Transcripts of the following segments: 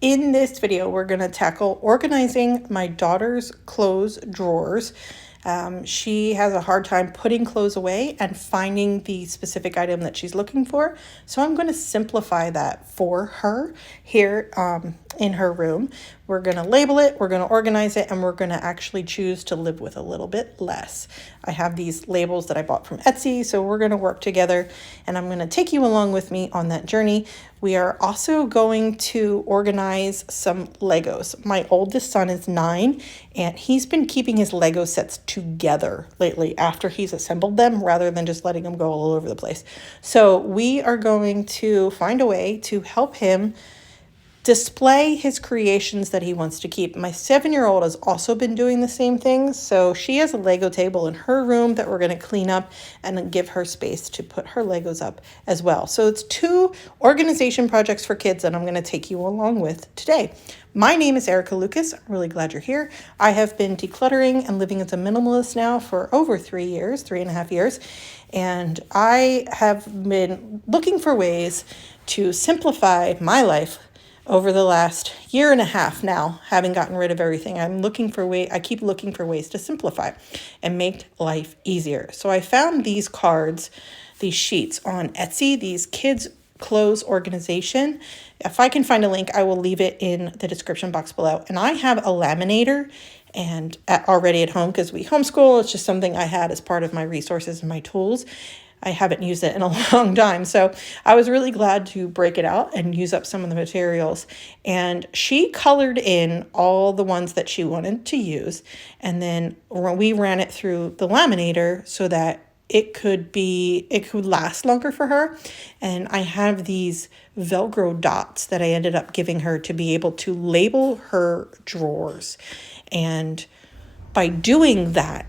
In this video, we're going to tackle organizing my daughter's clothes drawers. She has a hard time putting clothes away and finding the specific item that she's looking for. So I'm going to simplify that for her here in her room. We're going to label it, we're going to organize it, and we're going to actually choose to live with a little bit less. I have these labels that I bought from Etsy, so we're going to work together, and I'm going to take you along with me on that journey. We are also going to organize some Legos. My oldest son is 9, and he's been keeping his Lego sets together lately after he's assembled them rather than just letting them go all over the place. So we are going to find a way to help him display his creations that he wants to keep. My 7-year-old has also been doing the same thing. So she has a Lego table in her room that we're going to clean up and give her space to put her Legos up as well. So it's 2 organization projects for kids that I'm going to take you along with today. My name is Erica Lucas. I'm really glad you're here. I have been decluttering and living as a minimalist now for over 3.5 years. And I have been looking for ways to simplify my life over the last 1.5 years now, having gotten rid of everything. I keep looking for ways to simplify and make life easier. So I found these cards, these sheets on Etsy, these kids clothes organization. If I can find a link, I will leave it in the description box below. And I have a laminator and already at home because we homeschool. It's just something I had as part of my resources and my tools. I haven't used it in a long time. So I was really glad to break it out and use up some of the materials. And she colored in all the ones that she wanted to use. And then we ran it through the laminator so that it could last longer for her. And I have these Velcro dots that I ended up giving her to be able to label her drawers. And by doing that,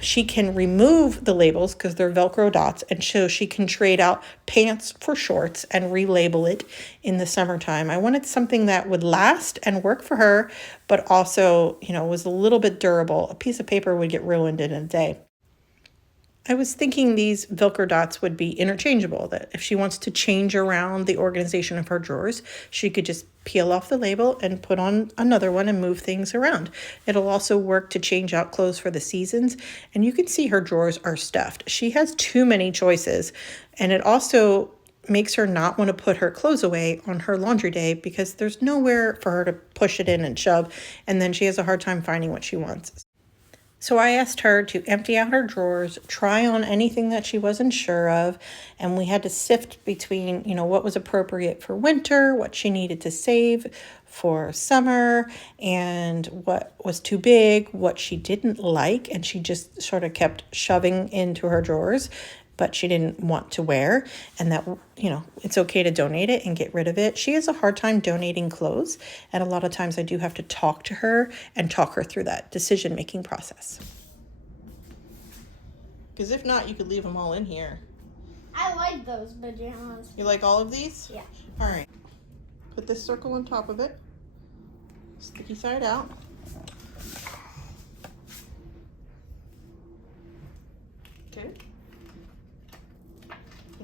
she can remove the labels because they're Velcro dots, and so she can trade out pants for shorts and relabel it in the summertime. I wanted something that would last and work for her, but also, was a little bit durable. A piece of paper would get ruined in a day. I was thinking these Velcro dots would be interchangeable, that if she wants to change around the organization of her drawers, she could just peel off the label and put on another one and move things around. It'll also work to change out clothes for the seasons. And you can see her drawers are stuffed. She has too many choices. And it also makes her not want to put her clothes away on her laundry day because there's nowhere for her to push it in and shove. And then she has a hard time finding what she wants. So I asked her to empty out her drawers, try on anything that she wasn't sure of, and we had to sift between, what was appropriate for winter, what she needed to save for summer, and what was too big, what she didn't like, and she just sort of kept shoving into her drawers, but she didn't want to wear, and that, it's okay to donate it and get rid of it. She has a hard time donating clothes, and a lot of times I do have to talk to her and talk her through that decision-making process. Because if not, you could leave them all in here. I like those pajamas. You like all of these? Yeah. All right. Put this circle on top of it. Sticky side out.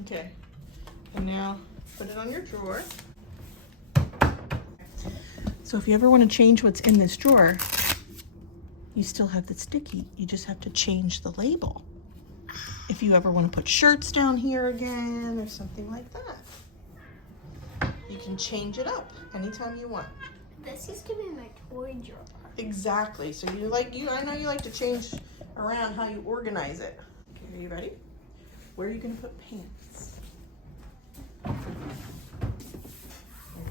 Okay, and now put it on your drawer. So if you ever want to change what's in this drawer, you still have the sticky. You just have to change the label. If you ever want to put shirts down here again or something like that, you can change it up anytime you want. This used to be my toy drawer. Exactly. So I know you like to change around how you organize it. Okay, are you ready? Where are you going to put pants? Right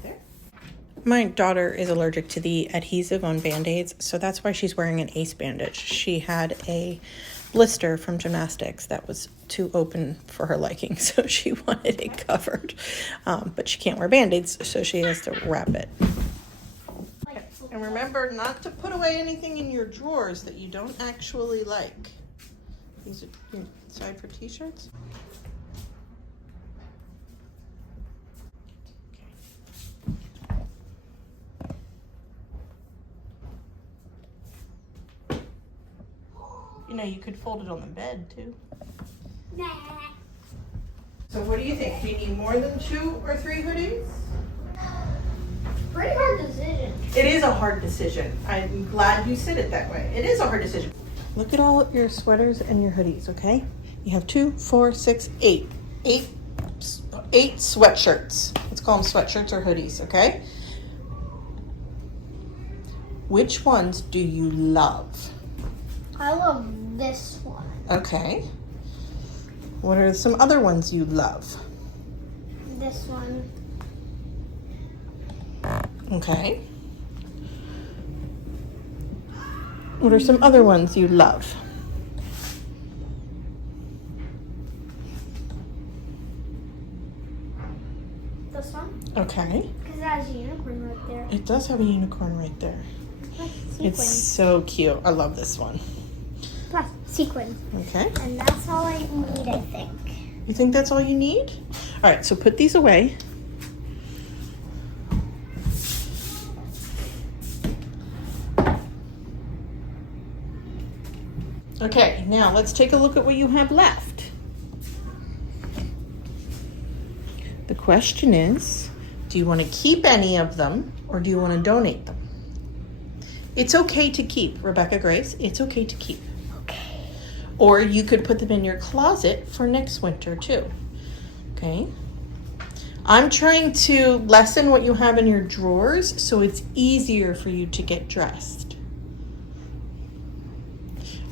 there. My daughter is allergic to the adhesive on Band-Aids, so that's why she's wearing an ACE bandage. She had a blister from gymnastics that was too open for her liking, so she wanted it covered. But she can't wear Band-Aids, so she has to wrap it. And remember not to put away anything in your drawers that you don't actually like. These are inside for t-shirts. You could fold it on the bed too. Nah. So what do you think? Do you need more than 2 or 3 hoodies? Pretty hard It is a hard decision. I'm glad you said it that way. It is a hard decision. Look at all your sweaters and your hoodies, okay? You have 2, 4, 6, 8. 8 sweatshirts. Let's call them sweatshirts or hoodies, okay? Which ones do you love? I love this one. Okay. What are some other ones you love? This one. Okay. What are some other ones you love? This one. Okay. Because it has a unicorn right there. It does have a unicorn right there. Plus It's sequins. so cute. I love this one. Plus sequins. Okay. And that's all I need, I think. You think that's all you need? All right, so put these away. Okay, now let's take a look at what you have left. The question is, do you want to keep any of them or do you want to donate them? It's okay to keep, Rebecca Grace. It's okay to keep. Okay. Or you could put them in your closet for next winter too. Okay? I'm trying to lessen what you have in your drawers so it's easier for you to get dressed.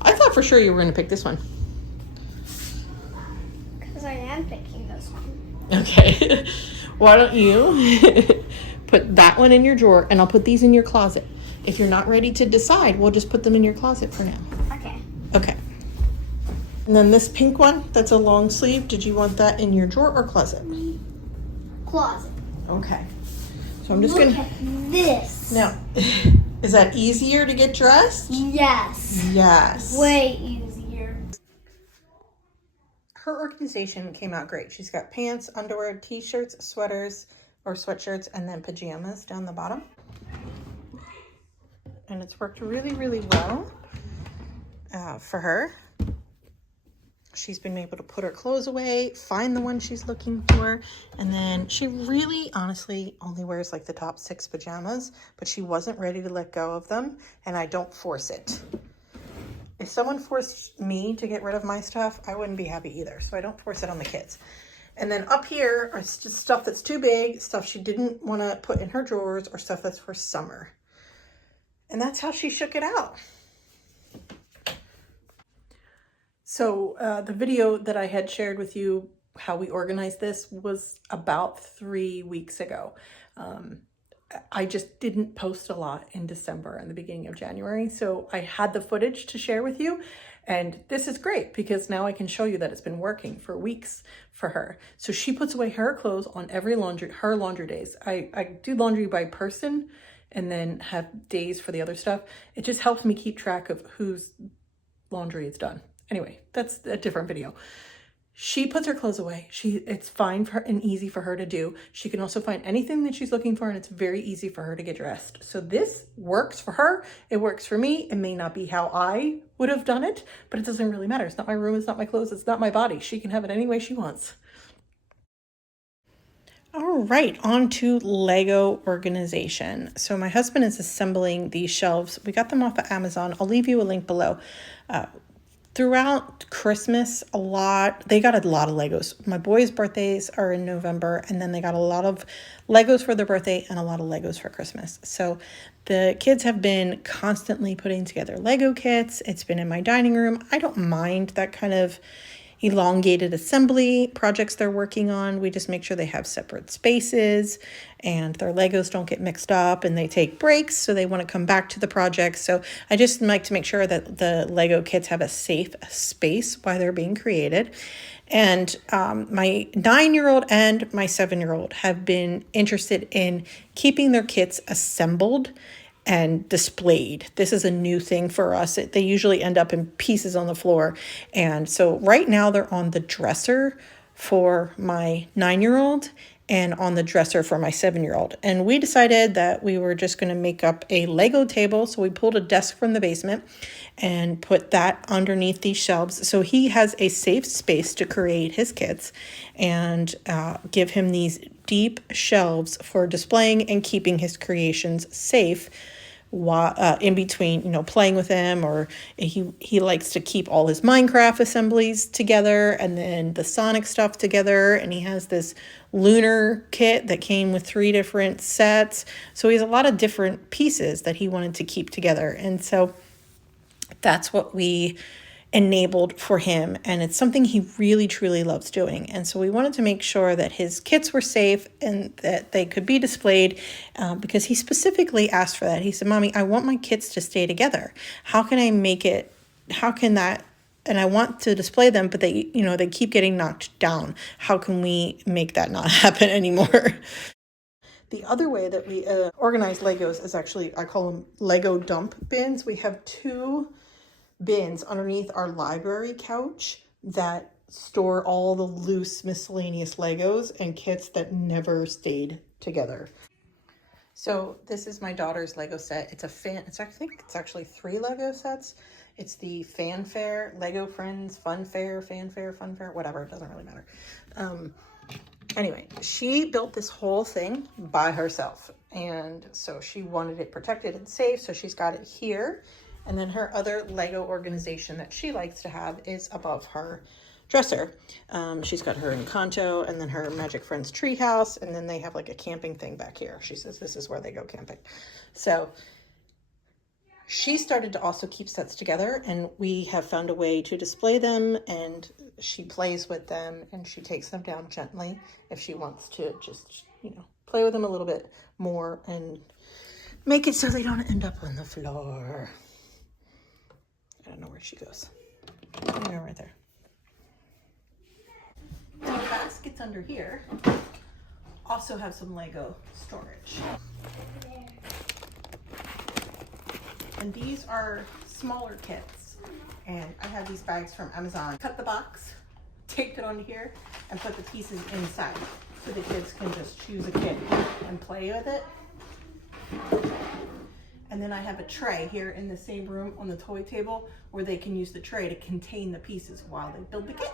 I thought for sure you were going to pick this one. Because I am picking this one. Okay. Why don't you put that one in your drawer and I'll put these in your closet. If you're not ready to decide, we'll just put them in your closet for now. Okay. Okay. And then this pink one, that's a long sleeve. Did you want that in your drawer or closet? Closet. Okay. So I'm just Look gonna. at this. Now, is that easier to get dressed? Yes. Yes. Way easier. Her organization came out great. She's got pants, underwear, t-shirts, sweaters or sweatshirts, and then pajamas down the bottom. And it's worked really, really well for her. She's been able to put her clothes away, find the one she's looking for, and then she really honestly only wears like the top 6 pajamas, but she wasn't ready to let go of them, and I don't force it. If someone forced me to get rid of my stuff, I wouldn't be happy either, so I don't force it on the kids. And then up here are just stuff that's too big, stuff she didn't want to put in her drawers, or stuff that's for summer. And that's how she shook it out. So the video that I had shared with you, how we organized this, was about 3 weeks ago. I just didn't post a lot in December and the beginning of January. So I had the footage to share with you. And this is great because now I can show you that it's been working for weeks for her. So she puts away her clothes on her laundry days. I do laundry by person and then have days for the other stuff. It just helps me keep track of whose laundry is done. Anyway, that's a different video. She puts her clothes away. It's fine for her and easy for her to do. She can also find anything that she's looking for, and it's very easy for her to get dressed. So this works for her. It works for me. It may not be how I would have done it, but it doesn't really matter. It's not my room. It's not my clothes. It's not my body. She can have it any way she wants. All right, on to Lego organization. So my husband is assembling these shelves. We got them off of Amazon. I'll leave you a link below. Throughout Christmas, they got a lot of Legos. My boys' birthdays are in November, and then they got a lot of Legos for their birthday and a lot of Legos for Christmas. So the kids have been constantly putting together Lego kits. It's been in my dining room. I don't mind that kind of elongated assembly projects they're working on. We just make sure they have separate spaces and their Legos don't get mixed up, and they take breaks so they want to come back to the project. So I just like to make sure that the Lego kits have a safe space while they're being created. And my 9-year-old and my 7-year-old have been interested in keeping their kits assembled and displayed. This is a new thing for us. They usually end up in pieces on the floor. And so right now they're on the dresser for my 9-year-old and on the dresser for my 7-year-old. And we decided that we were just going to make up a Lego table. So we pulled a desk from the basement and put that underneath these shelves. So he has a safe space to create his kits and give him these deep shelves for displaying and keeping his creations safe while in between, playing with them, or he likes to keep all his Minecraft assemblies together and then the Sonic stuff together. And he has this lunar kit that came with 3 different sets. So he has a lot of different pieces that he wanted to keep together. And so that's what we enabled for him, and it's something he really truly loves doing. And so we wanted to make sure that his kits were safe and that they could be displayed, because he specifically asked for that. He said, "Mommy, I want my kits to stay together. How can I make it, how can that, and I want to display them, but they keep getting knocked down. How can we make that not happen anymore?" The other way that we organize Legos is actually, I call them Lego dump bins. We have 2 bins underneath our library couch that store all the loose miscellaneous Legos and kits that never stayed together. So this is my daughter's Lego set. I think it's actually 3 Lego sets. It's the Fanfare, Lego Friends, Fanfare, whatever, it doesn't really matter. Anyway, she built this whole thing by herself. And so she wanted it protected and safe. So she's got it here. And then her other Lego organization that she likes to have is above her dresser. She's got her Encanto and then her Magic Friends treehouse. And then they have like a camping thing back here. She says this is where they go camping. So she started to also keep sets together, and we have found a way to display them, and she plays with them and she takes them down gently if she wants to just, play with them a little bit more and make it so they don't end up on the floor. I don't know where she goes. Right there. Now the baskets under here also have some Lego storage. And these are smaller kits. And I have these bags from Amazon. Cut the box, taped it onto here, and put the pieces inside so the kids can just choose a kit and play with it. And then I have a tray here in the same room on the toy table where they can use the tray to contain the pieces while they build the kit.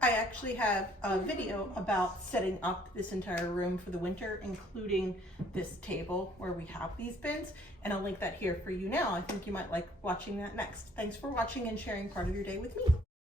I actually have a video about setting up this entire room for the winter, including this table where we have these bins, and I'll link that here for you now. I think you might like watching that next. Thanks for watching and sharing part of your day with me.